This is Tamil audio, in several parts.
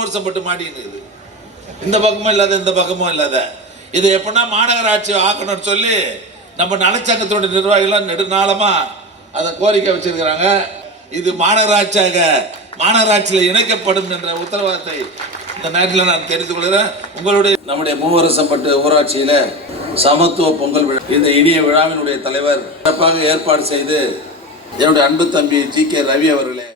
வருஷம் பட்டு மாட்டின்னு இந்த பக்கமும் இல்லாத இந்த பக்கமும் இல்லாத. இது எப்படின்னா மாநகராட்சி ஆக்கணும்னு சொல்லி நம்ம நலச்சங்கத்தினுடைய நிர்வாகிகள் நெடுநாளமாக அதை கோரிக்கை வச்சிருக்கிறாங்க. இது மாநகராட்சியில் இணைக்கப்படும் என்ற உத்தரவாதத்தை இந்த நேரத்தில் நான் தெரிந்து கொள்கிறேன். நம்முடைய மூவரசம்பட்டு ஊராட்சியில் சமத்துவ பொங்கல் விழா, இந்த இனிய விழாவினுடைய தலைவர் சிறப்பாக ஏற்பாடு செய்து என்னுடைய அன்பு தம்பி GK ரவி அவர்களே,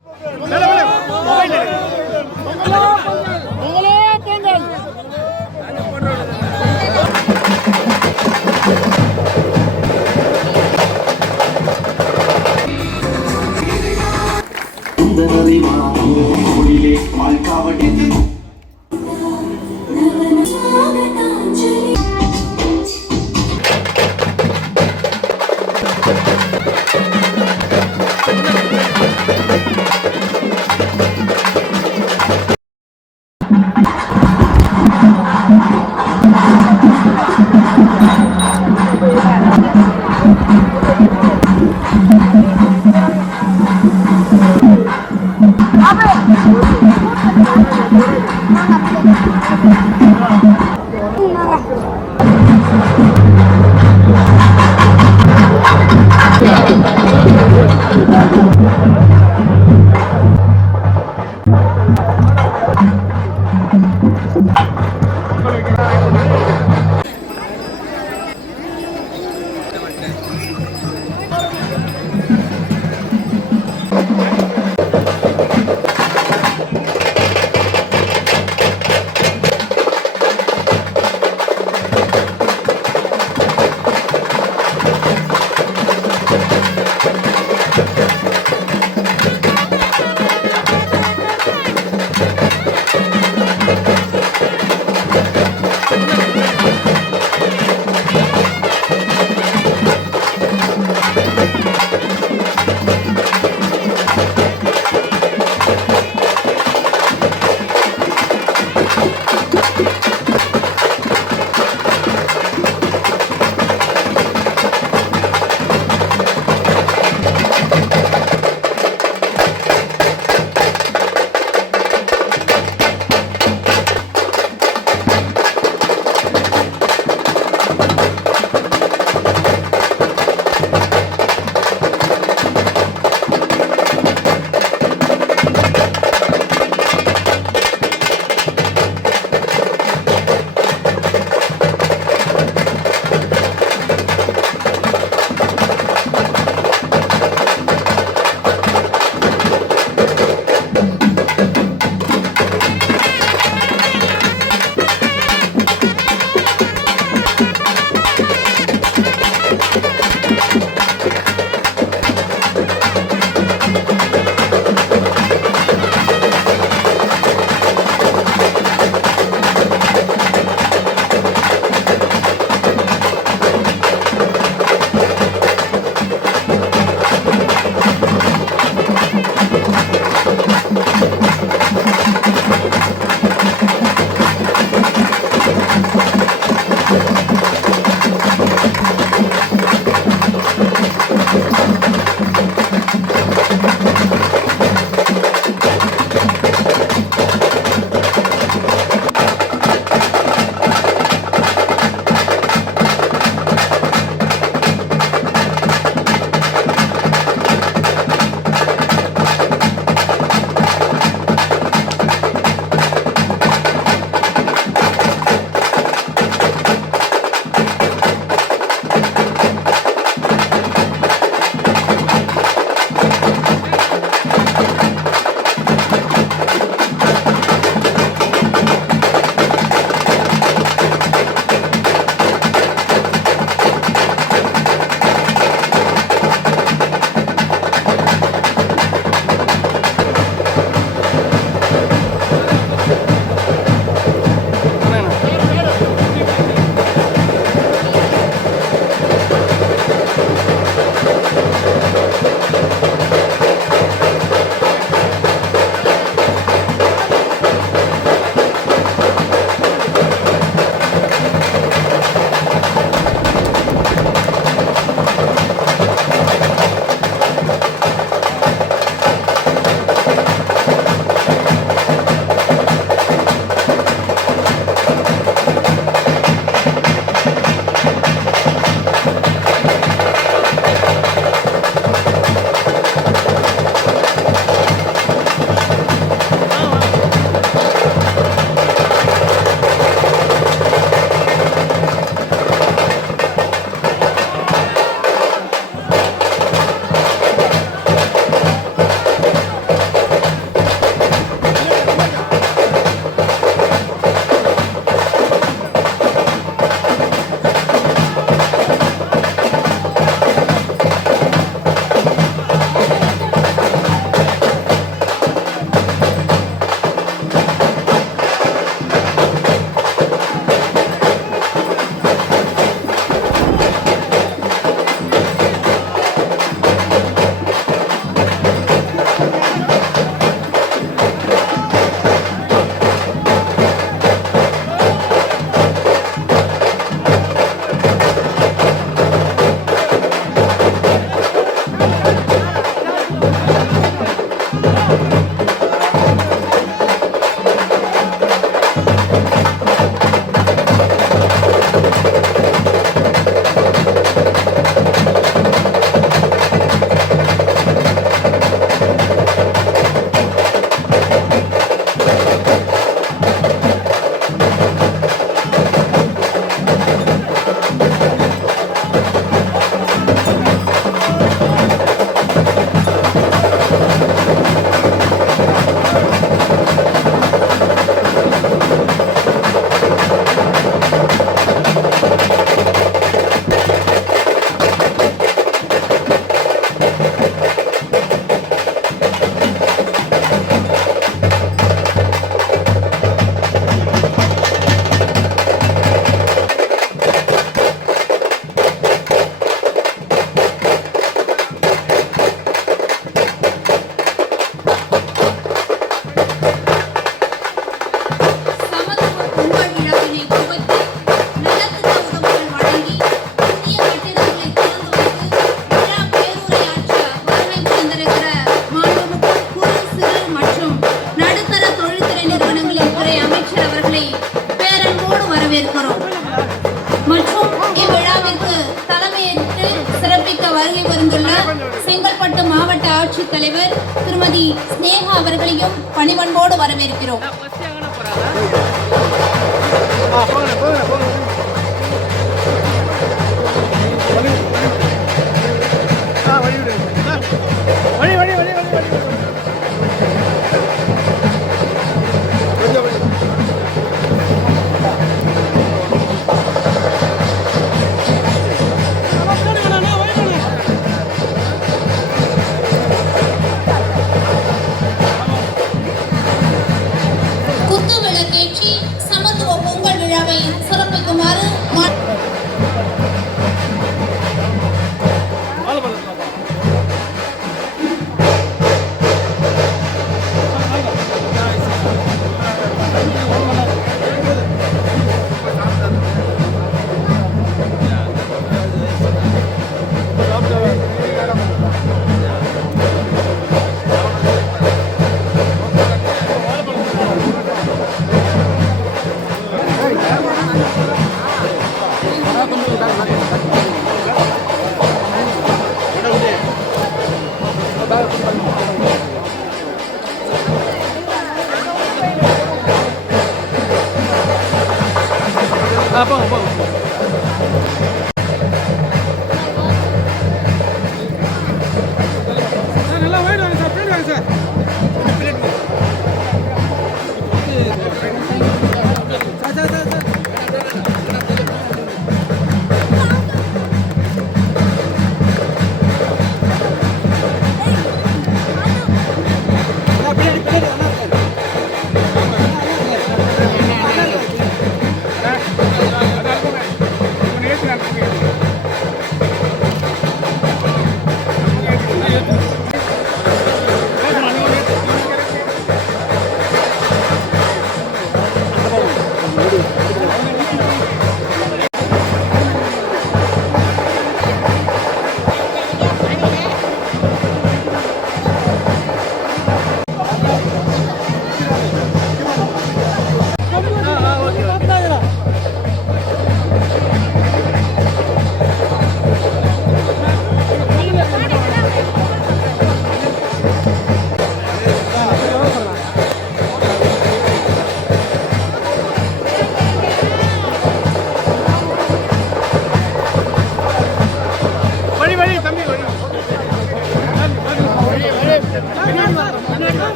ஊராட்சி தலைவர் திருமதி ஸ்னேகா அவர்களையும் பணிவன்போடு வரவேற்கிறோம். குத்து விளக்கேற்றி சமத்துவ பொங்கல் விழாவை சிறப்பிக்குமாறு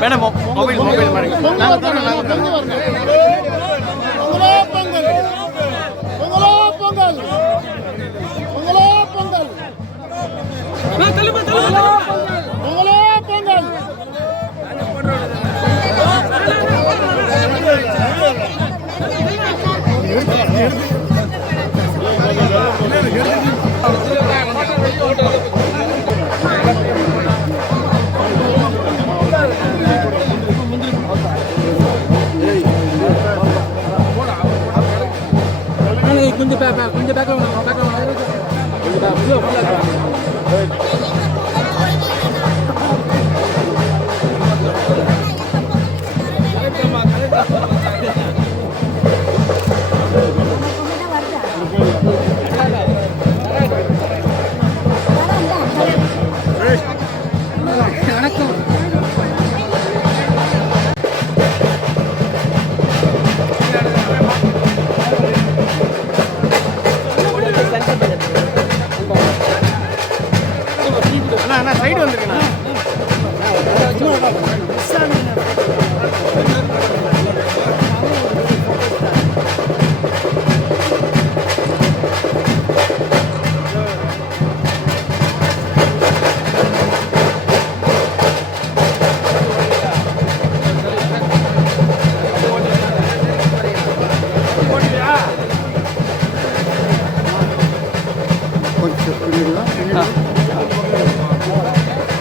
மேடம் மொபைல் மாதிரி கொஞ்சம் பேக்கில் சைடு வந்துருக்கேண்ணா.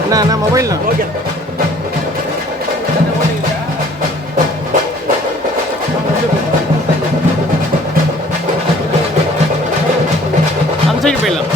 அண்ணா மொபைல்ண்ணா ஓகே அந்த சைடு போயிடலாம்.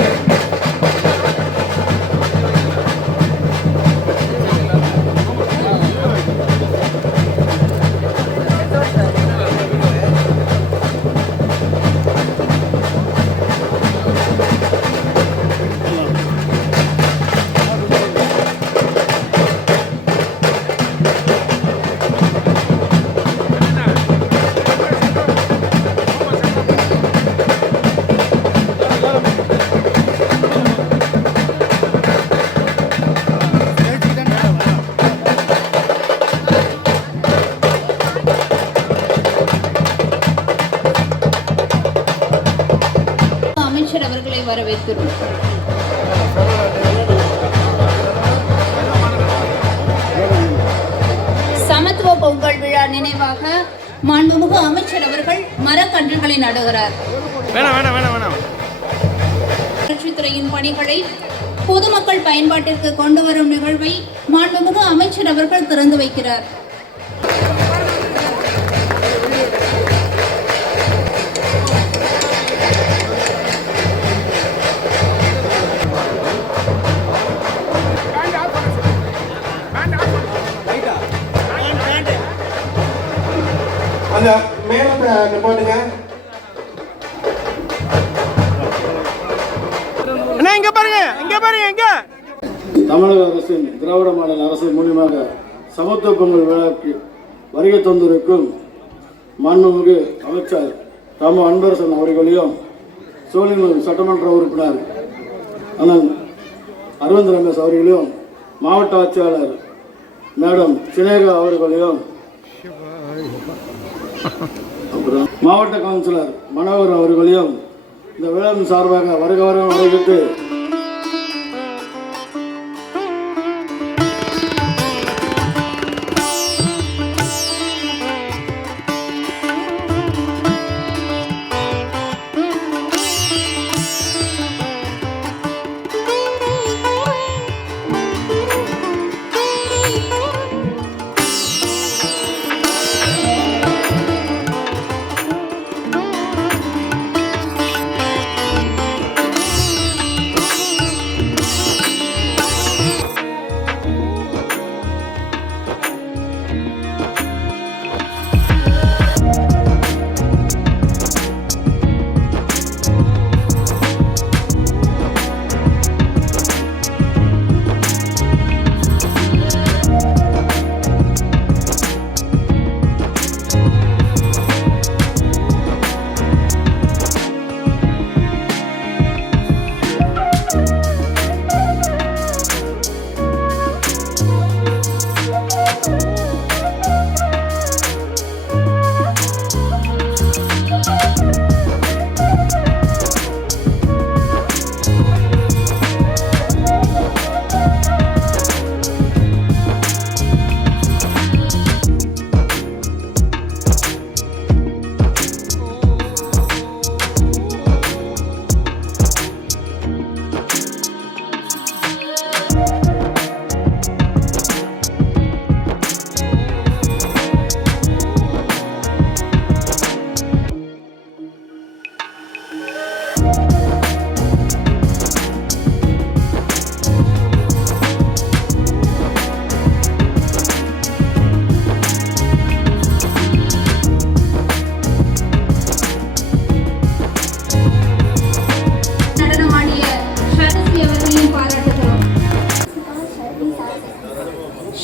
வரவேற்கிறோம். சமத்துவ பொங்கல் விழா நினைவாக மாண்புமிகு அமைச்சர் அவர்கள் மரக்கன்றுகளை நடுகிறார். வளர்ச்சித்துறையின் பணிகளை பொதுமக்கள் பயன்பாட்டிற்கு கொண்டு வரும் நிகழ்வை மாண்புமிகு அமைச்சர் அவர்கள் திறந்து வைக்கிறார். அந்த மேலத்தை நிப்பாட்டுங்க. இங்க பாருங்க இங்க தமிழக அரசின் திராவிட மாடல் அரசு மூலியமாக சமத்துவ பொங்கல் விழாவுக்கு வருகை தந்திருக்கும் மாண்புமிகு அமைச்சர் ராம அன்பரசன் அவர்களையும் சோழிங்கநல்லூர் சட்டமன்ற உறுப்பினர் அண்ணன் அரவிந்த் ரமேஷ் அவர்களையும் மாவட்ட ஆட்சியாளர் மேடம் சினேகா அவர்களையும் அப்புறம் மாவட்ட கவுன்சிலர் மனோகர் அவர்களையும் இந்த விழாவின் சார்பாக வருக வரவேற்று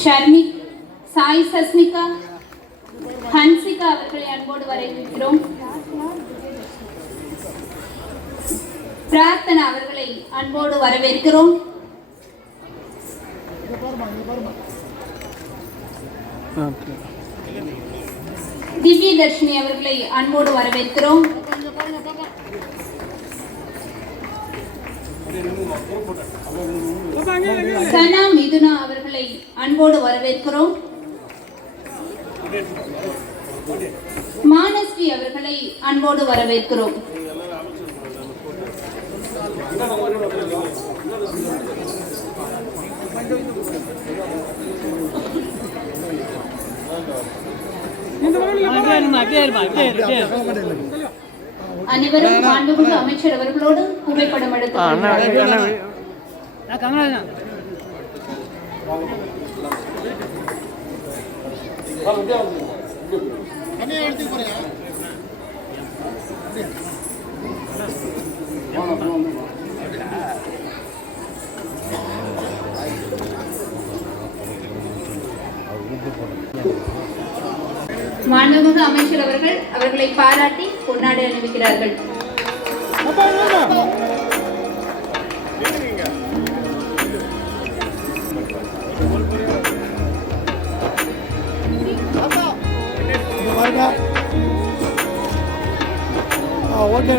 ஷர்மிக், சாய் சஸ்மிகா, ஹன்சிகா அவர்களை அன்போடு வரவேற்கிறோம். பிரார்த்தனா அவர்களை அன்போடு வரவேற்கிறோம். திவ்ய தர்ஷினி அவர்களை அன்போடு வரவேற்கிறோம். சனா மிதுனா அவர்களை அன்போடு வரவேற்கிறோம். மானஸ்ரீ அவர்களை அன்போடு வரவேற்கிறோம். அனைவரும் மாண்புமிகு அமைச்சர் அவர்களோடு புகைப்படம் எடுத்து மாண்புமிகு அமைச்சர் அவர்கள் அவர்களை பாராட்டி பொன்னாடை அணிவிக்கிறார்கள். ஓகே.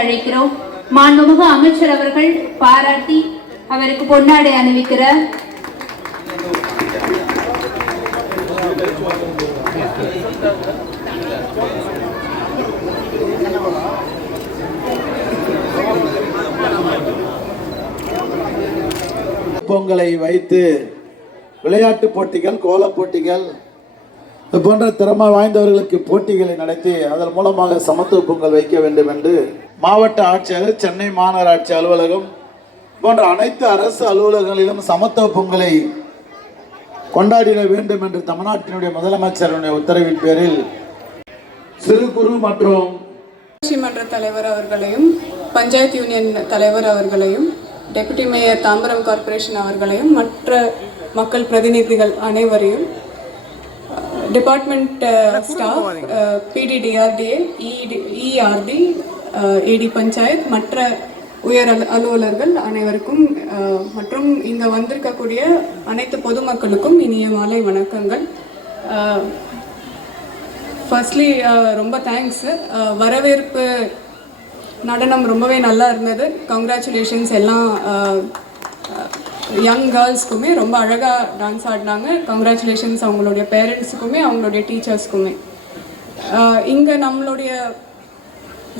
அழைக்கிறோம். மாண்புமிகு அமைச்சர் அவர்கள் பாராட்டி அவருக்கு பொன்னாடை அணிவிக்கிறார். பொங்கலை வைத்து விளையாட்டு போட்டிகள், கோலப் போட்டிகள் போன்ற திறமை வாய்ந்தவர்களுக்கு போட்டிகளை நடத்தி அதன் மூலமாக சமத்துவ பொங்கல் வைக்க வேண்டும் என்று மாவட்ட ஆட்சியர், சென்னை மாநகராட்சி அலுவலகம் போன்ற அனைத்து அரசு அலுவலகங்களிலும் சமத்துவ பொங்கலை கொண்டாடிட வேண்டும் என்று தமிழ்நாட்டினுடைய முதலமைச்சருடைய உத்தரவின் பேரில் சிறு குறு மற்றும் ஊராட்சி மன்ற தலைவர் அவர்களையும், பஞ்சாயத்து யூனியன் தலைவர் அவர்களையும், டெபுட்டி மேயர் தாம்பரம் கார்ப்பரேஷன் அவர்களையும், மற்ற மக்கள் பிரதிநிதிகள் அனைவரையும், டிபார்ட்மெண்ட் ஸ்டாஃப், பிடிடிஆர்டிஏ, இஆர்டி, ஏடி பஞ்சாயத், மற்ற உயர் அலுவலர்கள் அனைவருக்கும் மற்றும் இங்கே வந்திருக்கக்கூடிய அனைத்து பொதுமக்களுக்கும் இனிய மாலை வணக்கங்கள். ஃபர்ஸ்ட்லி ரொம்ப தேங்க்ஸ். வரவேற்பு நடனம் ரொம்பவே நல்லா இருந்தது. கங்க்ராச்சுலேஷன்ஸ் எல்லாம் யங் கேர்ள்ஸ்க்குமே ரொம்ப அழகாக டான்ஸ் ஆடினாங்க. கங்க்ராச்சுலேஷன்ஸ் அவங்களுடைய பேரண்ட்ஸுக்குமே அவங்களுடைய டீச்சர்ஸ்க்குமே. இங்கே நம்மளுடைய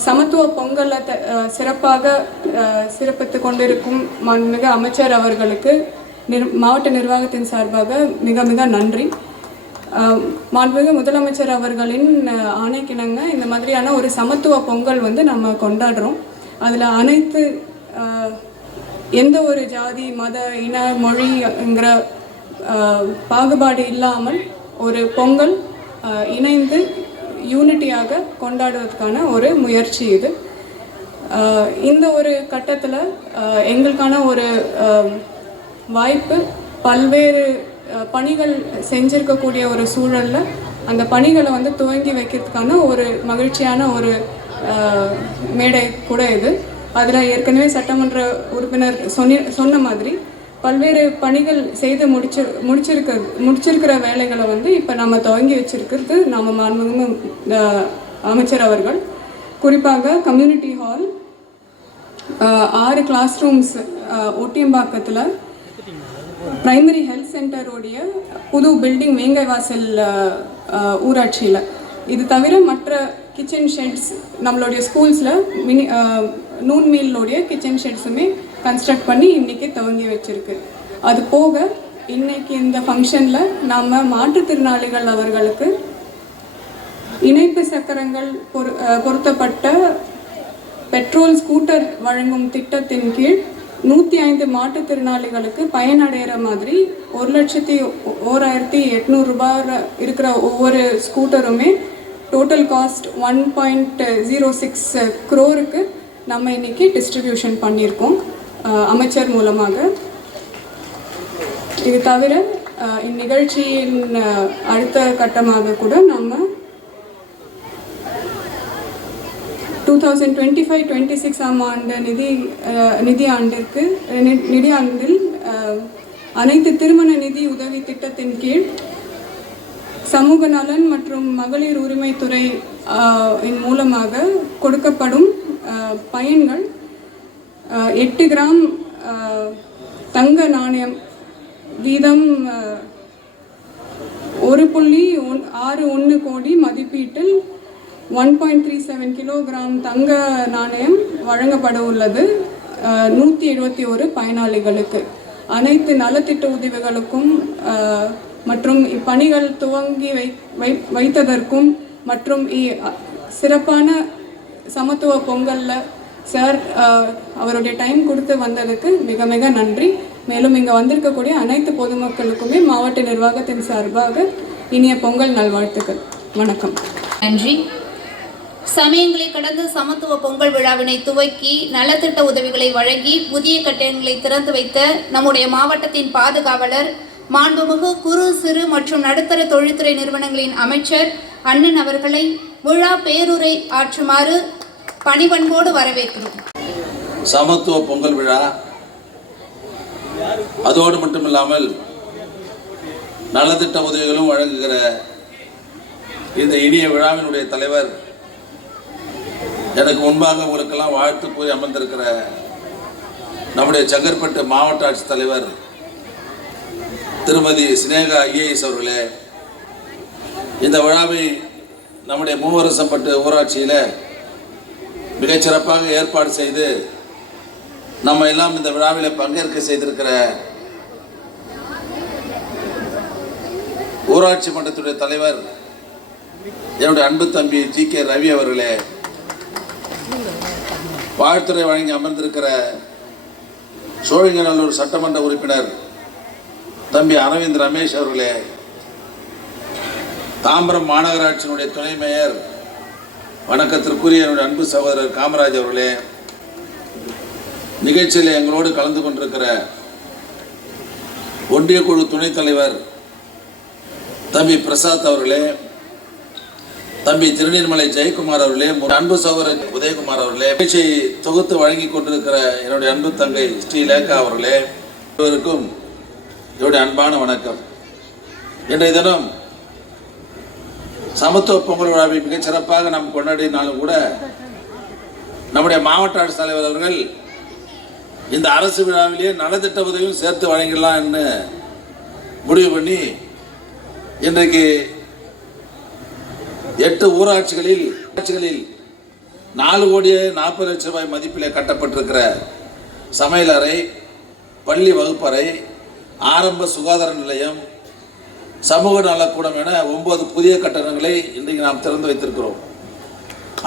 சமத்துவ பொங்கலை சிறப்பாக சிறப்பித்து கொண்டிருக்கும் மாண்புமிகு அமைச்சர் அவர்களுக்கு மாவட்ட நிர்வாகத்தின் சார்பாக மிக மிக நன்றி. மாண்புமிகு முதலமைச்சர் அவர்களின் ஆணைக்கிணங்க இந்த மாதிரியான ஒரு சமத்துவ பொங்கல் நம்ம கொண்டாடுறோம். அதில் அனைத்து எந்த ஒரு ஜாதி, மத, இன, மொழிங்கிற பாகுபாடு இல்லாமல் ஒரு பொங்கல் இணைந்து யூனிட்டியாக கொண்டாடுவதற்கான ஒரு முயற்சி இது. இந்த ஒரு கட்டத்தில் எங்களுக்கான ஒரு வாய்ப்பு, பல்வேறு பணிகள் செஞ்சிருக்கக்கூடிய ஒரு சூழலில் அந்த பணிகளை துவங்கி வைக்கிறதுக்கான ஒரு மகிழ்ச்சியான ஒரு மேடை கூட இது. அதில் ஏற்கனவே சட்டமன்ற உறுப்பினர் சொன்ன மாதிரி பல்வேறு பணிகள் செய்து முடிச்சிருக்கிற வேலைகளை இப்போ நம்ம துவங்கி வச்சிருக்கிறது நம்ம மாண்புமிகு அமைச்சர் அவர்கள். குறிப்பாக கம்யூனிட்டி ஹால், 6 கிளாஸ் ரூம்ஸ் ஒட்டியம்பாக்கத்தில், பிரைமரி ஹெல்த் சென்டருடைய புது பில்டிங் வேங்கை வாசல் ஊராட்சியில், இது தவிர மற்ற கிச்சன் ஷெட்ஸ் நம்மளுடைய ஸ்கூல்ஸில் நூன் மீலோடைய கிச்சன் ஷெட்ஸுமே கன்ஸ்ட்ரக்ட் பண்ணி இன்றைக்கி துவங்கி வச்சுருக்கு. அது போக இன்றைக்கி இந்த ஃபங்க்ஷனில் நம்ம மாற்றுத்திறனாளிகள் அவர்களுக்கு இணைப்பு சக்கரங்கள் பொருத்தப்பட்ட பெட்ரோல் ஸ்கூட்டர் வழங்கும் திட்டத்தின் கீழ் 105 மாற்றுத்திறனாளிகளுக்கு பயனடைகிற மாதிரி 1,01,800 ரூபாய் இருக்கிற ஒவ்வொரு ஸ்கூட்டருமே டோட்டல் காஸ்ட் 1.06 crore நம்ம இன்றைக்கி டிஸ்ட்ரிபியூஷன் பண்ணியிருக்கோம் அமைச்சர் மூலமாக. இது தவிர இந்நிகழ்ச்சியின் அடுத்த கட்டமாக கூட நம்ம 2025-26 ஆண்டு நிதியாண்டில் அனைத்து திருமண நிதி உதவி திட்டத்தின் கீழ் சமூக நலன் மற்றும் மகளிர் உரிமைத்துறை மூலமாக கொடுக்கப்படும் பயன்கள் 8 கிராம் தங்க நாணயம் வீதம் 1.61 கோடி மதிப்பீட்டில் 1.37 கிலோகிராம் தங்க நாணயம் வழங்கப்பட உள்ளது 171 பயனாளிகளுக்கு. அனைத்து நலத்திட்ட உதவிகளுக்கும் மற்றும் இப்பணிகள் துவங்கி வைத்ததற்கும் மற்றும் சிறப்பான சமத்துவ பொங்கலில் சார் அவருடைய டைம் கொடுத்து வந்ததுக்கு மிக மிக நன்றி. மேலும் இங்கே வந்திருக்கக்கூடிய அனைத்து பொதுமக்களுக்குமே மாவட்ட நிர்வாகத்தின் சார்பாக இனிய பொங்கல் நல்வாழ்த்துக்கள். வணக்கம். நன்றி. சமயங்களை கடந்து சமத்துவ பொங்கல் விழாவினை துவக்கி நலத்திட்ட உதவிகளை வழங்கி புதிய கட்டிடங்களை திறந்து வைத்த நம்முடைய மாவட்டத்தின் பாதுகாவலர், மாண்புமிகு குறு சிறு மற்றும் நடுத்தர தொழில்துறை நிறுவனங்களின் அமைச்சர் அண்ணன் அவர்களை விழா பேருரை ஆற்றுமாறு பணிவன்போடு வரவேற்கிறோம். சமத்துவ பொங்கல் விழா அதோடு மட்டுமில்லாமல் நலத்திட்ட உதவிகளும் வழங்குகிற இந்த இனிய விழாவினுடைய தலைவர் எனக்கு முன்பாக உங்களுக்கெல்லாம் வாழ்த்து கூறி அமர்ந்திருக்கிற நம்முடைய செங்கற்பட்டு மாவட்ட ஆட்சித்தலைவர் திருமதி சினேகா ஐஏஎஸ் அவர்களே, இந்த விழாவை நம்முடைய மூவரசம்பட்டு ஊராட்சியில் மிகச்சிறப்பாக ஏற்பாடு செய்து நம்ம எல்லாம் இந்த விழாவில் பங்கேற்க செய்திருக்கிற ஊராட்சி மன்றத்துடைய தலைவர் என்னுடைய அன்பு தம்பி GK ரவி அவர்களே, வாழ்த்துறை வழங்கி அமர்ந்திருக்கிற சோழிங்கநல்லூர் சட்டமன்ற உறுப்பினர் தம்பி அரவிந்த் ரமேஷ் அவர்களே, தாம்பரம் மாநகராட்சியினுடைய துணை மேயர் வணக்கத்திற்குரிய என்னுடைய அன்பு சகோதரர் காமராஜ் அவர்களே, நிகழ்ச்சியில் எங்களோடு கலந்து கொண்டிருக்கிற ஒன்றிய குழு துணைத் தலைவர் தம்பி பிரசாத் அவர்களே, தம்பி திருநீர்மலை ஜெயக்குமார் அவர்களே, அன்பு சகோதரர் உதயகுமார் அவர்களே, நிகழ்ச்சியை தொகுத்து வழங்கி கொண்டிருக்கிற என்னுடைய அன்பு தங்கை ஸ்ரீலேகா அவர்களே, இவருக்கும் என்னுடைய அன்பான வணக்கம். இன்றைய தினம் சமத்துவ பொங்கல் விழாவை மிகச் சிறப்பாக நாம் கொண்டாடினாலும் கூட நம்முடைய மாவட்ட ஆட்சித்தலைவர் அவர்கள் இந்த அரசு விழாவிலேயே நலத்திட்ட உதவியும் சேர்த்து வழங்கிடலாம் என்று முடிவு பண்ணி இன்றைக்கு 8 ஊராட்சிகளில் 4,40,00,000 ரூபாய் மதிப்பில் கட்டப்பட்டிருக்கிற சமையலறை, பள்ளி வகுப்பறை, ஆரம்ப சுகாதார நிலையம், சமூக நலக்கூடம் என 9 புதிய கட்டடங்களை இன்றைக்கு நாம் திறந்து வைத்திருக்கிறோம்.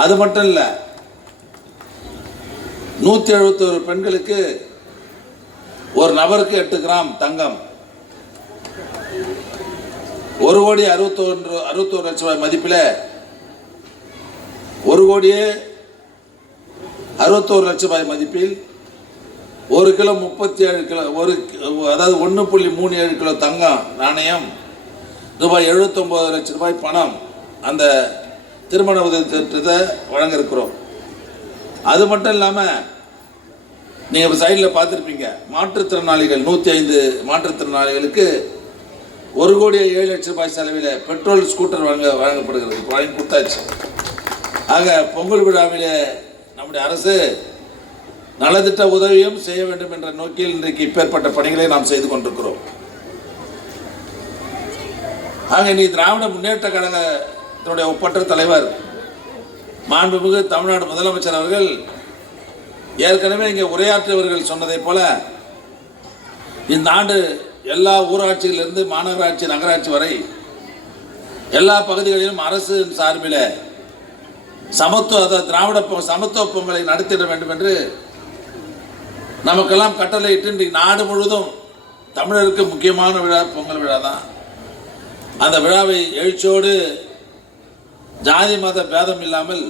அது மட்டும் இல்லை, 171 பெண்களுக்கு ஒரு நபருக்கு 8 கிராம் தங்கம், 1,61,61,00,000 ரூபாய் மதிப்பில் 1,61,00,000 ரூபாய் மதிப்பில் 1 கிலோ 37 கிலோ அதாவது 1.37 கிலோ தங்கம் நாணயம், ரூபாய் 79 லட்சம் ரூபாய் பணம் அந்த திருமண உதவி திட்டத்தை வழங்க இருக்கிறோம். அது மட்டும் இல்லாமல் நீங்கள் சைடில் பார்த்துருப்பீங்க, மாற்றுத்திறனாளிகள் 105 மாற்றுத்திறனாளிகளுக்கு 1,07,00,000 ரூபாய் செலவில் பெட்ரோல் ஸ்கூட்டர் வழங்கப்படுகிறது, வழங்கி கொடுத்தாச்சு. ஆக பொங்கல் விழாவில் நம்முடைய அரசு நலத்திட்ட உதவியும் செய்ய வேண்டும் என்ற நோக்கில் இன்றைக்கு இப்பேற்பட்ட பணிகளை நாம் செய்து கொண்டிருக்கிறோம். ஆக இன்னைக்கு திராவிட முன்னேற்ற கழகத்தினுடைய ஒப்பற்ற தலைவர் மாண்புமிகு தமிழ்நாடு முதலமைச்சர் அவர்கள் ஏற்கனவே இங்கே உரையாற்றியவர்கள் சொன்னதை போல இந்த ஆண்டு எல்லா ஊராட்சியிலிருந்து மாநகராட்சி, நகராட்சி வரை எல்லா பகுதிகளிலும் அரசு சார்பில் சமத்துவ பொங்கலை நடத்திட வேண்டும் என்று நமக்கெல்லாம் கட்டளையிட்டு இன்றைக்கு நாடு முழுவதும் தமிழருக்கு முக்கியமான விழா பொங்கல் விழா தான். அந்த விழாவை எழுச்சியோடு ஜாதி மத பேதம் இல்லாமல்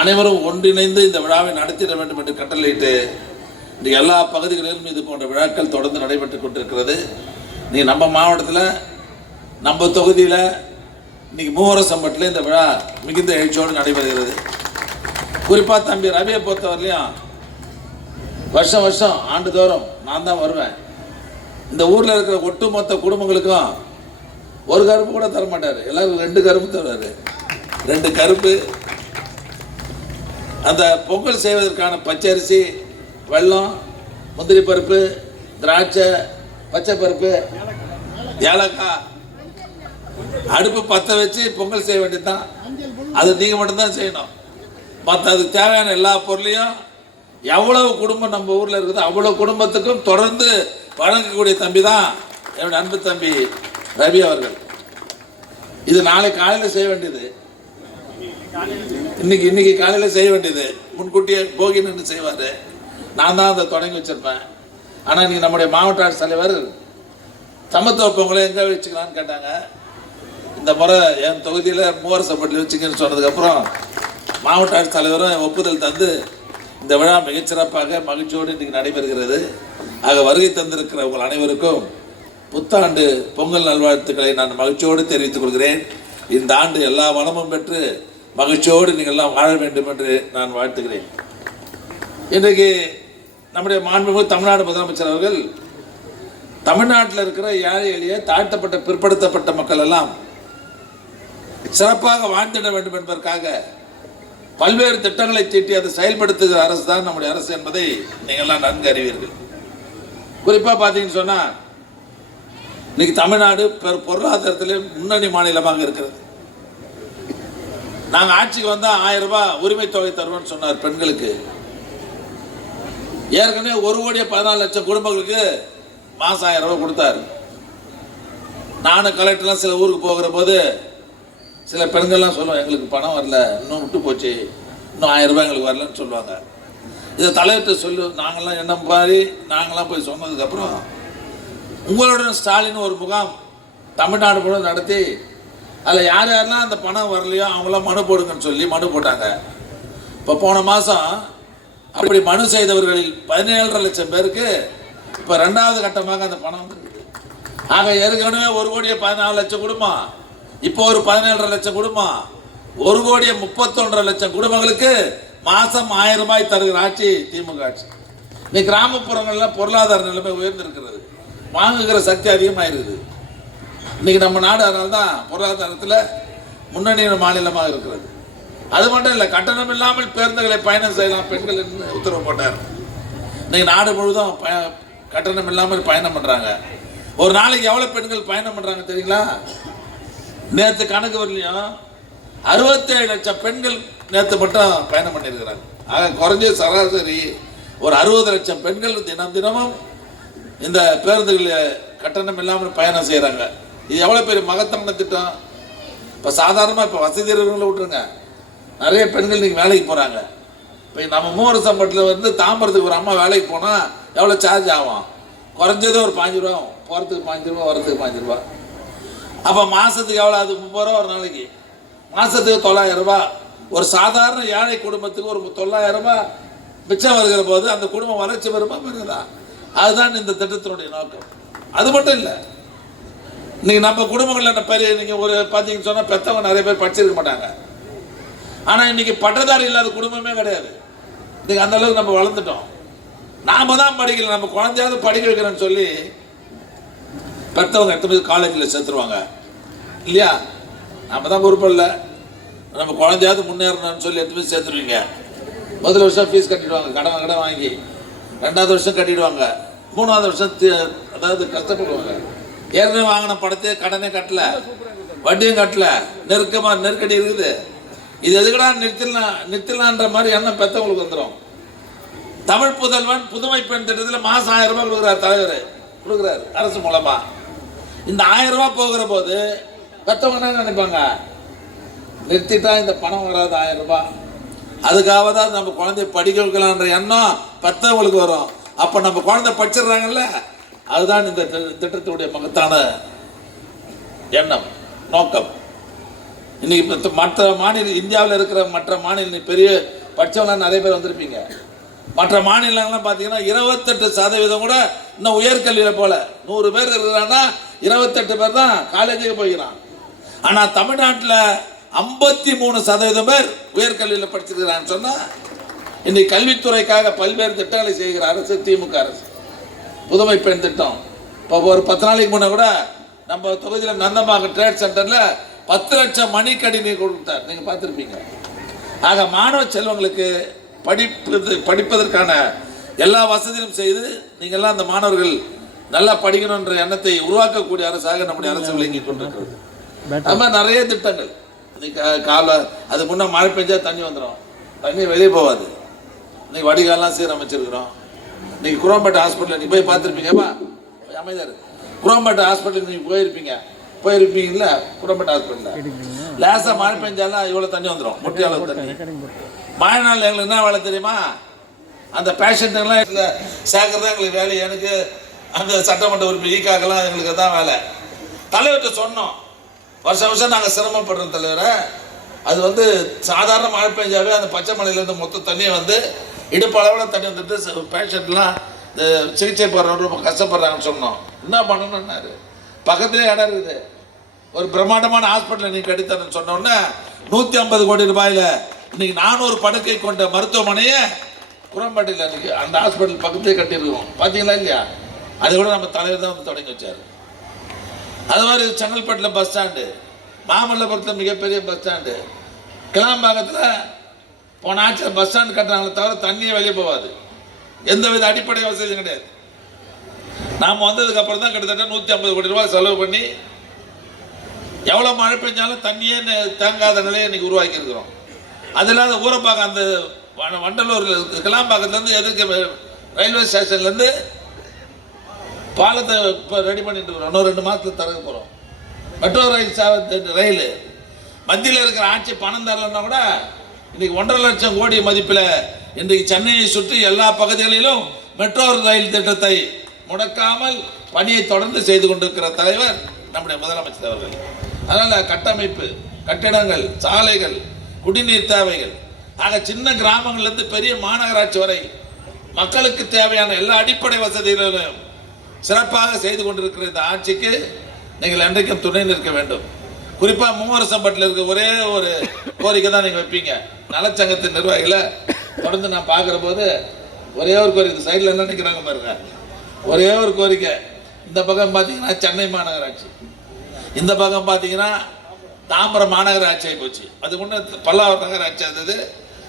அனைவரும் ஒன்றிணைந்து இந்த விழாவை நடத்திட வேண்டும் என்று கட்டளையிட்டு இன்றைக்கு எல்லா பகுதிகளிலும் இது போன்ற விழாக்கள் தொடர்ந்து நடைபெற்று கொண்டிருக்கிறது. இன்றைக்கி நம்ம மாவட்டத்தில், நம்ம தொகுதியில், இன்றைக்கி மூவரசம்பட்டில் இந்த விழா மிகுந்த எழுச்சியோடு நடைபெறுகிறது. குறிப்பாக தம்பி ரவியை பொறுத்தவரையிலையும் வருஷம் வருஷம் ஆண்டுதோறும் நான் தான் வருவேன். இந்த ஊரில் இருக்கிற ஒட்டுமொத்த குடும்பங்களுக்கும் ஒரு கருப்பு கூட தர மாட்டார், எல்லாரும் 2 கருப்பு தருவார். 2 கருப்பு. அந்த பொங்கல் செய்வதற்கான பச்சரிசி, வெல்லம், முந்திரி பருப்பு, திராட்சை, பச்சை பருப்பு, ஏலக்காய், அடுப்பு பற்ற வச்சு பொங்கல் செய்ய வேண்டியது தான். அது நீங்கள் மட்டும்தான் செய்யணும். மற்ற அதுக்கு தேவையான எல்லா பொருளையும் எவ்வளவு குடும்பம் நம்ம ஊரில் இருக்குதோ அவ்வளோ குடும்பத்துக்கும் தொடர்ந்து வழங்கக்கூடிய தம்பி தான் என்னுடைய அன்பு தம்பி ரவி அவர்கள். இது நாளை காலையில் செய்ய வேண்டியது, இன்னைக்கு காலையில் செய்ய வேண்டியது. முன்கூட்டியே போகி நின்று செய்வார், நான் தான் அதை தொடங்கி வச்சிருப்பேன். ஆனால் இன்னைக்கு நம்முடைய மாவட்ட ஆட்சித்தலைவர் சமத்துவ பொங்கலை எங்கே வச்சுக்கலான்னு கேட்டாங்க. இந்த முறை என் தொகுதியில் மூவரசம்பட்டில் வச்சுக்கன்னு சொன்னதுக்கப்புறம் மாவட்ட ஆட்சித்தலைவரும் ஒப்புதல் தந்து இந்த விழா மிகச்சிறப்பாக மகிழ்ச்சியோடு இன்றைக்கு நடைபெறுகிறது. ஆக வருகை தந்திருக்கிற உங்கள் அனைவருக்கும் புத்தாண்டு பொங்கல் நல்வாழ்த்துக்களை நான் மகிழ்ச்சியோடு தெரிவித்துக் கொள்கிறேன். இந்த ஆண்டு எல்லா வளமும் பெற்று மகிழ்ச்சியோடு நீங்கள் எல்லாம் வாழ வேண்டும் என்று நான் வாழ்த்துகிறேன். இன்றைக்கு நம்முடைய மாண்புமிகு தமிழ்நாடு முதலமைச்சர் அவர்கள் தமிழ்நாட்டில் இருக்கிற ஏழை எளிய தாழ்த்தப்பட்ட பிற்படுத்தப்பட்ட மக்கள் எல்லாம் சிறப்பாக வாழ்ந்திட வேண்டும் என்பதற்காக பல்வேறு திட்டங்களை தீட்டி அதை செயல்படுத்துகிற அரசு தான் நம்முடைய அரசு என்பதை நீங்கள்லாம் நன்கு அறிவீர்கள். குறிப்பாக பார்த்தீங்கன்னு சொன்னால் இன்னைக்கு தமிழ்நாடு பொருளாதாரத்திலே முன்னணி மாநிலமாக இருக்கிறது. நாங்கள் ஆட்சிக்கு வந்தால் 1000 ரூபாய் உரிமை தொகை தருவோம்னு சொன்னார் பெண்களுக்கு. ஏற்கனவே 1,14,00,000 குடும்பங்களுக்கு மாதம் 1000 ரூபாய் கொடுத்தாரு. நானும் கலெக்டர்லாம் சில ஊருக்கு போகிற போது சில பெண்கள்லாம் சொல்லுவோம், எங்களுக்கு பணம் வரல, இன்னும் விட்டு போச்சு, இன்னும் 1000 ரூபாய் எங்களுக்கு வரலன்னு சொல்லுவாங்க. இதை தலைவர்கிட்ட சொல்லு, நாங்கள்லாம் என்ன மாதிரி நாங்களாம் போய் சொன்னதுக்கப்புறம் உங்களுடன் ஸ்டாலின் ஒரு முகாம் தமிழ்நாடு முழுவதும் நடத்தி அதில் யார் யாரெல்லாம் அந்த பணம் வரலையோ அவங்களாம் மனு போடுங்கன்னு சொல்லி மனு போட்டாங்க. இப்போ போன மாதம் அப்படி மனு செய்தவர்களில் 17,500,000 பேருக்கு இப்போ 2வது கட்டமாக அந்த பணம் வந்துருக்கு. ஆக ஏற்கனவே 1,14,00,000 குடும்பம், இப்போ ஒரு 17,500,000 குடும்பம், 1,31,00,000 குடும்பங்களுக்கு மாதம் 1000 ரூபாய் தருகிற ஆட்சி திமுக ஆட்சி. இன்னைக்கு கிராமப்புறங்கள்லாம் பொருளாதார நிலைமை உயர்ந்திருக்கிறது, வாங்குகிற சக்தி அதிகமாக இருக்குது. இன்னைக்கு நம்ம நாடு அதனால தான் பொருளாதாரத்தில் முன்னணி மாநிலமாக இருக்கிறது. அது மட்டும் இல்லை, கட்டணம் இல்லாமல் பேருந்துகளை பயணம் செய்யலாம் பெண்கள் என்று உத்தரவு போட்டார். இன்னைக்கு நாடு முழுவதும் கட்டணம் இல்லாமல் பயணம் பண்ணுறாங்க. ஒரு நாளைக்கு எவ்வளோ பெண்கள் பயணம் பண்ணுறாங்க தெரியுங்களா? நேற்று கணக்கு வரலையும் 67 லட்சம் பெண்கள் நேற்று மட்டும் பயணம் பண்ணியிருக்கிறாங்க. ஆக குறைஞ்ச சராசரி ஒரு 60 லட்சம் பெண்கள் தினமும் இந்த பேருந்துகளில் கட்டணம் இல்லாமல் பயணம் செய்கிறாங்க. இது எவ்வளோ பெரிய மகத்தான திட்டம். இப்போ சாதாரணமாக இப்போ வசதி இருக்கிறவங்கள விட்டுருங்க, நிறைய பெண்கள் இன்றைக்கி வேலைக்கு போகிறாங்க. இப்போ நம்ம மூவரசம்பட்டில் வந்து தாம்பரத்துக்கு ஒரு அம்மா வேலைக்கு போனால் எவ்வளோ சார்ஜ் ஆகும்? குறைஞ்சது ஒரு 5 ரூபா ஆகும். போகிறதுக்கு 5 ரூபா, வரத்துக்கு 5 ரூபா. அப்போ மாதத்துக்கு எவ்வளோ? அது 30 ரூபா ஒரு நாளைக்கு. மாதத்துக்கு 900 ரூபா. ஒரு சாதாரண ஏழை குடும்பத்துக்கு ஒரு 900 ரூபா மிச்சம் வருகிற போது அந்த குடும்பம் வளர்ச்சி பெறுமா பெறுதா? அதுதான் இந்த திட்டத்தினுடைய நோக்கம். அது மட்டும் இல்லை, இன்னைக்கு நம்ம குடும்பங்களில் பெரிய நீங்கள் ஒரு பார்த்தீங்கன்னு சொன்னால் பெற்றவங்க நிறைய பேர் படிச்சிருக்க மாட்டாங்க. ஆனால் இன்னைக்கு பட்டதாரி இல்லாத குடும்பமே கிடையாது. இன்னைக்கு அந்த அளவுக்கு நம்ம வளர்ந்துட்டோம். நாம தான் படிக்கல, நம்ம குழந்தையாவது படிக்க வைக்கிறேன்னு சொல்லி பெற்றவங்க எடுத்து காலேஜில் சேர்த்துருவாங்க இல்லையா? நம்ம தான் பொறுப்பு இல்லை, நம்ம குழந்தையாவது முன்னேறணும்னு சொல்லி எடுத்து போய் சேர்த்துருவீங்க. முதல் வருஷம் ஃபீஸ் கட்டிடுவாங்க, கடன் வாங்கி. 2வது வருஷம் கட்டிடுவாங்க. 3வது வருஷம் அதாவது கஷ்டப்படுவாங்க. ஏற்கனவே வாங்கின படத்தை கடனே கட்டல, வட்டியும் கட்டல, நெருக்கடி இருக்குது. இது எதுக்கடா நிறுத்தலான்ற மாதிரி எண்ணம் பெற்றவங்களுக்கு வந்துடும். தமிழ் புதல்வன் புதுமை பெண் திட்டத்தில் மாதம் 1000 ரூபாய் கொடுக்குறாரு, தலைவர் கொடுக்குறாரு அரசு மூலமா. இந்த 1000 ரூபாய் போகிற போது பெற்றவங்க என்ன நினைப்பாங்க? நிறுத்திட்டா இந்த பணம் வராது 1000 ரூபாய், அதுக்காக தான் நம்ம குழந்தைய படிக்க வைக்கலான்ற எண்ணம் பெற்றவங்களுக்கு வரும். அப்போ நம்ம குழந்தை படிச்சிடுறாங்கல்ல, அதுதான் இந்த திட்டத்துடைய மகத்தான எண்ணம், நோக்கம். இன்னைக்கு மற்ற மாநில இந்தியாவில் இருக்கிற மற்ற மாநில பெரிய படித்தவங்களாம் நிறைய பேர் வந்திருப்பீங்க. மற்ற மாநிலங்கள்லாம் பார்த்தீங்கன்னா 28% கூட இன்னும் உயர்கல்வியில் போல. 100 பேர் இருக்கிறாங்கன்னா 28 பேர் தான் காலேஜுக்கு போய்க்கிறான். ஆனால் தமிழ்நாட்டில் 53% பேர் உயர்கல்வியில் படிச்சிருக்கிறான்னு சொன்னால் இன்னைக்கு கல்வித்துறைக்காக பல்வேறு திட்டங்களை செய்கிற அரசு திமுக அரசு. புதுமை பெண் திட்டம் இப்போ ஒரு 10 நாளைக்கு முன்னே கூட நம்ம தொகுதியில் நந்தம்பாக்கம் ட்ரேட் சென்டரில் 10 லட்சம் மணிக்கணினி கொடுத்தார், நீங்கள் பார்த்துருப்பீங்க. ஆக மாணவ செல்வங்களுக்கு படிப்பதற்கான எல்லா வசதியும் செய்து நீங்கள்லாம் அந்த மாணவர்கள் நல்லா படிக்கணுன்ற எண்ணத்தை உருவாக்கக்கூடிய அரசாக நம்முடைய அரசு விளங்கி கொண்டிருக்கிறது. அது மாதிரி நிறைய திட்டங்கள். அது முன்னே மழை பெஞ்சா தண்ணி வந்துடும், தண்ணி வெளியே போகாது. இன்னைக்கு வடிகால்லாம் சீரமைச்சிருக்கிறோம். இன்னைக்கு குரோம்பேட்டை ஹாஸ்பிட்டல் நீங்கள் போய் பார்த்துருப்பீங்கப்பா, அமைதியார். குரோம்பேட்டை ஹாஸ்பிட்டல் நீங்கள் போயிருப்பீங்கல்ல, குரோம்பேட்டை ஹாஸ்பிட்டலில் லேசாக மழை பெஞ்சாலும் இவ்வளோ தண்ணி வந்துடும், முட்டி அளவு தண்ணி. மழை நாள் எங்களுக்கு என்ன வேலை தெரியுமா? அந்த பேஷண்ட்டுங்கெல்லாம் சேர்க்கறது தான் எங்களுக்கு வேலை. எனக்கு அந்த சட்டமன்ற உறுப்பினர் ஈக்காக்கெல்லாம் எங்களுக்கு தான் வேலை. தலைவர்கிட்ட சொன்னோம், வருஷம் நாங்கள் சிரமப்படுறோம் தலைவரை. அது வந்து சாதாரண மழை பெஞ்சாவே அந்த பச்சை மலையிலேருந்து மொத்த தண்ணியை வந்து இடுப்பு அளவில் தண்ணி வந்துட்டு பேஷண்ட்லாம் இந்த சிகிச்சை போடுறவங்க ரொம்ப கஷ்டப்படுறாங்கன்னு சொன்னோம். என்ன பண்ணணும்னாரு, பக்கத்துலேயே இடம் இருக்குது, ஒரு பிரம்மாண்டமான ஹாஸ்பிட்டல் நீ கட்டித்தரேன்னு சொன்னோன்னே 150 கோடி ரூபாயில் இன்னைக்கு 400 படுக்கை கொண்ட மருத்துவமனையை குரம்பேட்டையில் இன்றைக்கி அந்த ஹாஸ்பிட்டல் பக்கத்துலேயே கட்டியிருக்கோம். பார்த்தீங்களா இல்லையா? அதை கூட நம்ம தலைவர் தான் வந்து தொடங்கி வச்சார். அது மாதிரி செங்கல்பட்டில் பஸ் ஸ்டாண்டு, மாமல்லபுரத்தில் மிகப்பெரிய பஸ் ஸ்டாண்டு, கிளாம்பாக்கத்தில் போன ஆட்சியில் பஸ் ஸ்டாண்ட் கட்டுறாங்களே தவிர தண்ணியே வெளியே போகாது, எந்தவித அடிப்படை வசதியும் கிடையாது. நாம் வந்ததுக்கு அப்புறம் தான் கிட்டத்தட்ட 150 கோடி ரூபாய் செலவு பண்ணி எவ்வளோ மழை பெஞ்சாலும் தண்ணியே தேங்காத நிலையை இன்னைக்கு உருவாக்கி இருக்கிறோம். அது இல்லாத ஊரப்பாக்கம் அந்த வண்டலூர் கிளாம்பாக்கத்துலேருந்து எதுக்கு ரயில்வே ஸ்டேஷன்லேருந்து பாலத்தை இப்போ ரெடி பண்ணிட்டு இருக்கிறோம். இன்னும் 2 மாதத்தில் திறக்க போகிறோம். மெட்ரோ ரயில் மத்தியில் இருக்கிற ஆட்சி பணம் தரலன்னா கூட இன்னைக்கு 1.5 லட்சம் கோடி மதிப்பில் இன்றைக்கு சென்னையை சுற்றி எல்லா பகுதிகளிலும் மெட்ரோ ரயில் திட்டத்தை முடக்காமல் பணியை தொடர்ந்து செய்து கொண்டிருக்கிற தலைவர் நம்முடைய முதலமைச்சர் அவர்கள். அதனால் கட்டமைப்பு, கட்டிடங்கள், சாலைகள், குடிநீர் தேவைகள் ஆக சின்ன கிராமங்கள்லேருந்து பெரிய மாநகராட்சி வரை மக்களுக்கு தேவையான எல்லா அடிப்படை வசதிகளையும் சிறப்பாக செய்து கொண்டிருக்கிற இந்த ஆட்சிக்கு நீங்கள் என்றைக்கும் துணை நிற்க வேண்டும். குறிப்பாக மூவரசம்பட்டில் இருக்க ஒரே ஒரு கோரிக்கை தான் நீங்கள் வைப்பீங்க. நலச்சங்கத்தின் நிர்வாகிகளை தொடர்ந்து நான் பார்க்குற போது ஒரே ஒரு கோரிக்கை, சைடில் என்ன நிற்கிறாங்க பாருங்க, ஒரே ஒரு கோரிக்கை. இந்த பக்கம் பார்த்தீங்கன்னா சென்னை மாநகராட்சி, இந்த பக்கம் பார்த்தீங்கன்னா தாம்பரம் மாநகராட்சி ஆகி போச்சு. அது முன்னே பல்லாவரம் நகராட்சி இருந்தது,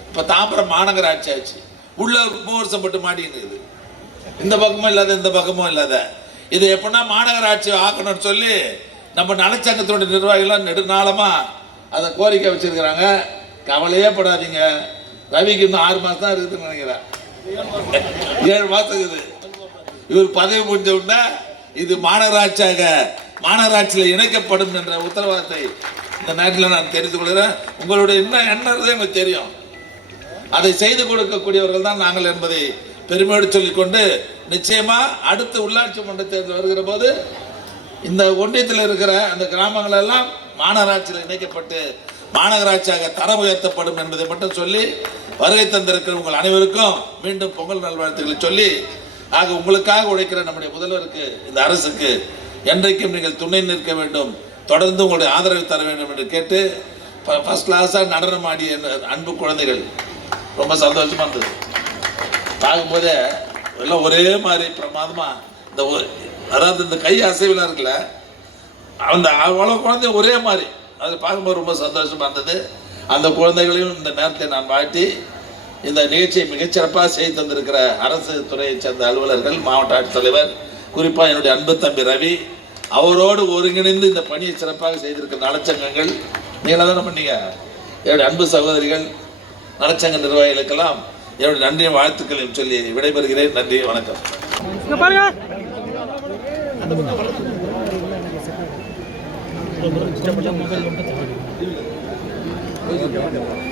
இப்போ தாம்பரம் மாநகராட்சி ஆச்சு. உள்ள மூவரசம்பட்டு மாட்டின்னு இந்த பக்கமும் இல்லாத இந்த பக்கமும் இல்லாத. இது எப்படின்னா மாநகராட்சி ஆக்கணும்னு சொல்லி நம்ம நலச்சங்கத்தினுடைய நிர்வாகிகளாம் நெடுநாளமாக அதை கோரிக்கை வச்சிருக்கிறாங்க. கவலையே படாதீங்க, ரவிக்கு இன்னும் 6 மாதம் தான் இருக்குதுன்னு நினைக்கிறேன், 7 மாதம் இருக்குது. இவர் பதவி முடிஞ்ச உடனே இது மாநகராட்சியில் இணைக்கப்படும் என்ற உத்தரவாதத்தை இந்த நேரத்தில் நான் தெரிந்து கொள்கிறேன். உங்களுடைய இன்னும் என்னது எனக்கு தெரியும், அதை செய்து கொடுக்கக்கூடியவர்கள் தான் நாங்கள் என்பதை பெருமையோடு சொல்லிக்கொண்டு, நிச்சயமா அடுத்த உள்ளாட்சி மன்ற தேர்தல் வருகிற போது இந்த ஒன்றியத்தில் இருக்கிற அந்த கிராமங்கள் எல்லாம் மாநகராட்சியில் இணைக்கப்பட்டு மாநகராட்சியாக தரம் உயர்த்தப்படும் என்பதை மட்டும் சொல்லி வருகை தந்திருக்கிற உங்கள் அனைவருக்கும் மீண்டும் பொங்கல் நல்வாழ்த்துக்களை சொல்லி, ஆக உங்களுக்காக உழைக்கிற நம்முடைய முதல்வருக்கு, இந்த அரசுக்கு என்றைக்கும் நீங்கள் துணை நிற்க வேண்டும், தொடர்ந்து உங்களுடைய ஆதரவை தர வேண்டும் என்று கேட்டு, ஃபர்ஸ்ட் கிளாஸாக நடனம் ஆடிய அன்பு குழந்தைகள் ரொம்ப சந்தோஷமாக இருந்தது. பார்க்கும்போதே எல்லாம் ஒரே மாதிரி பிரமாதமாக இந்த அதாவது இந்த கை அசைவெல்லாம் இருக்குல்ல, அந்த அவ்வளோ குழந்தை ஒரே மாதிரி, அதை பார்க்கும்போது ரொம்ப சந்தோஷமாக இருந்தது. அந்த குழந்தைகளையும் இந்த நேரத்தில் நான் வாழ்த்தி, இந்த நிகழ்ச்சியை மிகச்சிறப்பாக செய்து தந்திருக்கிற அரசு துறையைச் சேர்ந்த அலுவலர்கள், மாவட்ட ஆட்சித்தலைவர், குறிப்பாக என்னுடைய அன்பு தம்பி ரவி, அவரோடு ஒருங்கிணைந்து இந்த பணியை சிறப்பாக செய்திருக்கிற நலச்சங்கங்கள், நீங்களாக தானே பண்ணீங்க, என்னுடைய அன்பு சகோதரிகள், நலச்சங்க நிர்வாகிகளுக்கெல்லாம் என்னுடைய நன்றியும் வாழ்த்துக்களையும் சொல்லி விடைபெறுகிறேன். நன்றி, வணக்கம்.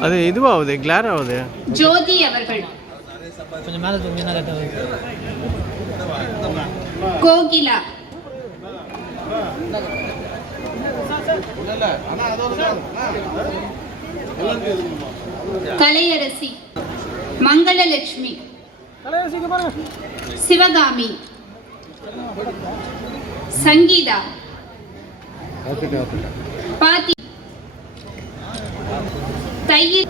அது இதுவாகுது, கிளார் ஆகுது. ஜோதி அவர்கள், கோகிலா, கலையரசி, மங்களலட்சுமி, சிவகாமி, சங்கீதா, பாத்தி, தையில்,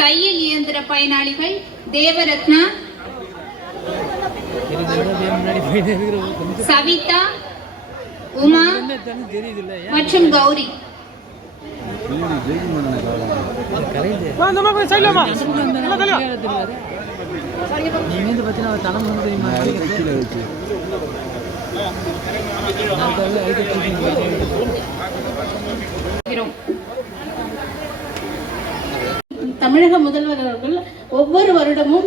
தையல் இயந்திர பயனாளிகள் தேவரத்னா, சவிதா, உமா மற்றும் கௌரி. தமிழக முதல்வர் அவர்கள் ஒவ்வொரு வருடமும்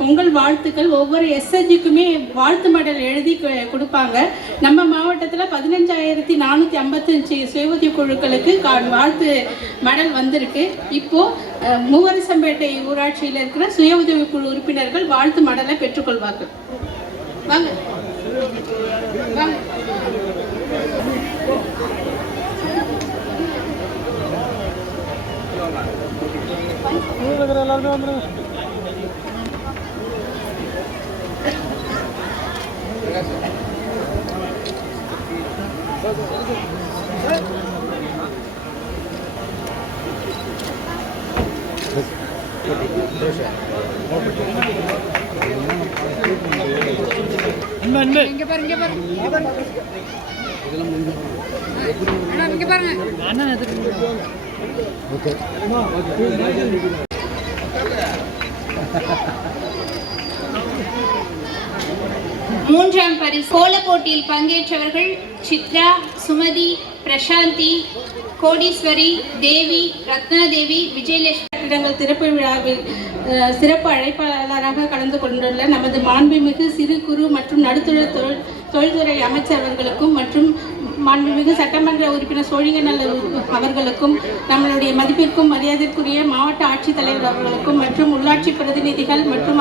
பொங்கல் வாழ்த்துக்கள் ஒவ்வொரு எஸ்எஸ்ஜிக்குமே வாழ்த்து மடல் எழுதி கொடுப்பாங்க. நம்ம மாவட்டத்தில் 15,455 சுய உதவி குழுக்களுக்கு வாழ்த்து மடல் வந்திருக்கு. இப்போ மூவரசம்பேட்டை ஊராட்சியில் இருக்கிற சுய உதவி குழு உறுப்பினர்கள் வாழ்த்து மடலை பெற்றுக்கொள்வார்கள். வாங்க வாங்க. மூன்றாம் பரிசு கோல போட்டியில் பங்கேற்றவர்கள் சித்ரா, சுமதி, பிரசாந்தி, கோடீஸ்வரி, தேவி, ரத்னாதேவி, விஜயலட்சுமி. கட்டிடங்கள் திறப்பு விழாவில் சிறப்பு அழைப்பாளராக கலந்து கொண்டுள்ள நமது மாண்புமிகு சிறு குறு மற்றும் நடுத்தர தொழில்துறை அமைச்சர் அவர்களுக்கும் மற்றும் மாண்புமிகு சட்டமன்ற உறுப்பினர் சோழிங்கநல்ல அவர்களுக்கும், நம்மளுடைய மதிப்பிற்கும் மரியாதைக்குரிய மாவட்ட ஆட்சித்தலைவர் அவர்களுக்கும் மற்றும் உள்ளாட்சி பிரதிநிதிகள் மற்றும்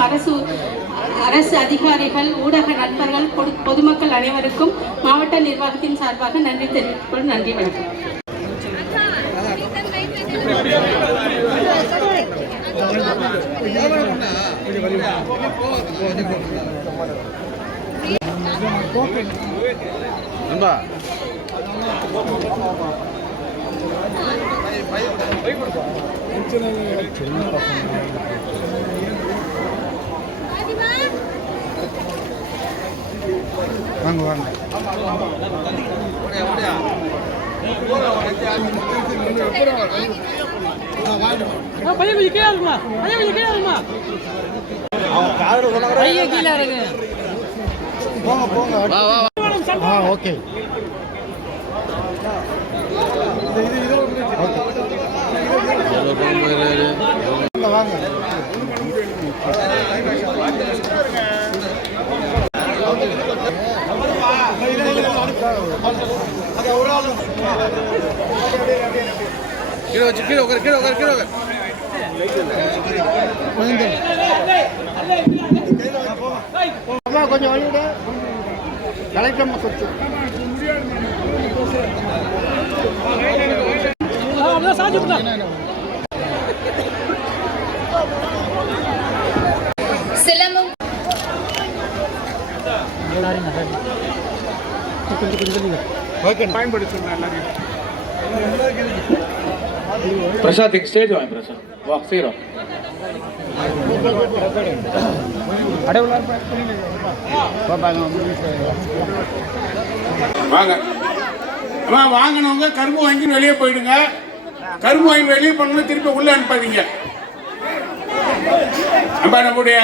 அரசு அதிகாரிகள், ஊடக நண்பர்கள், பொதுமக்கள் அனைவருக்கும் மாவட்ட நிர்வாகத்தின் சார்பாக நன்றி தெரிவித்துக் நன்றி, வணக்கம். வாங்க வாங்க. பையன் கொஞ்சம் கீழே இருக்குமா? பையன் கொஞ்சம் கீழே இருக்குமா? பையன் கீழே இருக்கு. போங்க போங்க. ஓகே. வாங்க. கீழே வச்சு கீழே உட்காரு, கீழே உட்காரு, கீழே உட்காரு. கொஞ்சம் வழிவிட கலெக்டர் கொஞ்சம் சிலம்பம் பிரசாத் ஸ்டேஜ் வாங்க. பிரசாத் வா சீக்கிரம். வாங்க அம்மா, வாங்கினவங்க கரும்பு வாங்கி வெளியே போயிடுங்க. கரும்பு வாங்கி வெளியே போனோம்னா திருப்பி உள்ள அனுப்பாதீங்க. நம்ம நம்முடைய